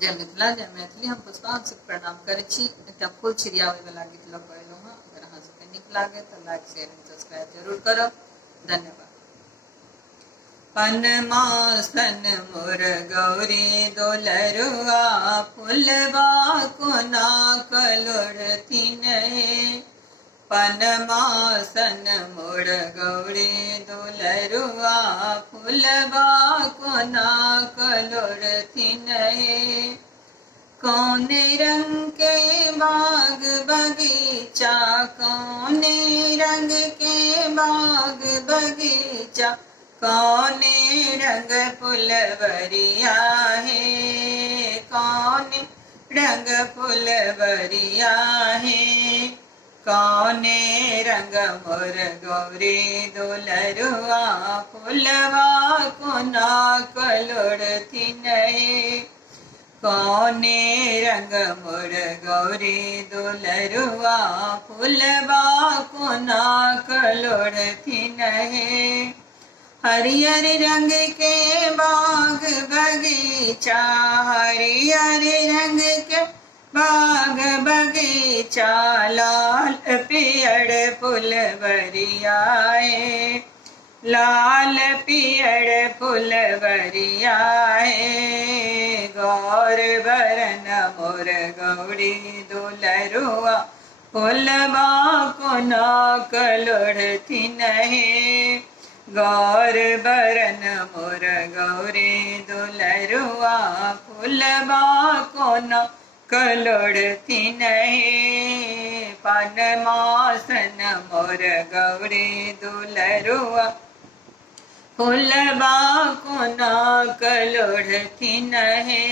जय मिथिला जय मैथिली। हम पुष्पांशु के प्रणाम करे छी। एकटा फूल छिड़ियावे वाला गीत लग एलहुँ हँ। अगर अहाँ सबके नीक लागे तो लाइक शेयर एंड सब्सक्राइब जरूर करब। धन्यवाद। पनमासन मोर गौरी दोलरुआ फुलबा कोना कलोड़थिन हे। पनमासन मोर गौरी दोलरुआ फुलबा कोना कलोड़थिन हे। कौन रंग के बाग बगीचा, कौन रंग के बाग बगीचा, कौन रंग फुलवरिया है, कौन रंग फुलवरिया है। कौन रंग मोर गौरी दोलरुआ फुलवा कोना कलोड़थिन हे। कौन रंग मोर गौरी दोलरुआ फुलवा कोना कलोड़थिन हे। हरियर रंग के बाग बगीचा, हरियर रंग के बाग बगीचा, लाल पियर फुलवरिया है, लाल पियर फुलवरिया है। गौर बरन मोर गौरी दोलरुआ फुलबा कोना कलोड़थिन हे। गौर बरन मोर गौरी दोलरुआ फुलबा कोना कलोड़थिन हे। पनमासन मोर गौरी दोलरुआ फुलबा कोना कलोड़थिन हे।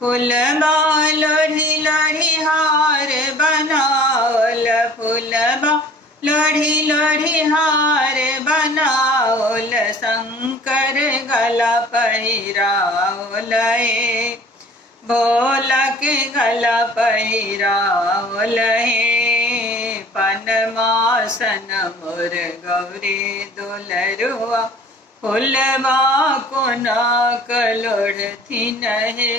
फुलबा लोढ़ी लोढ़ी हार बनाओल, फुलबा लोढ़ी लोढ़ी हार बनाओल, शंकर गला पहिराओल हे, भोला के गला पहिराओल हे। पनमासन मोर गौरी दोलरुआ फुलबा कोना कलोड़थिन हे।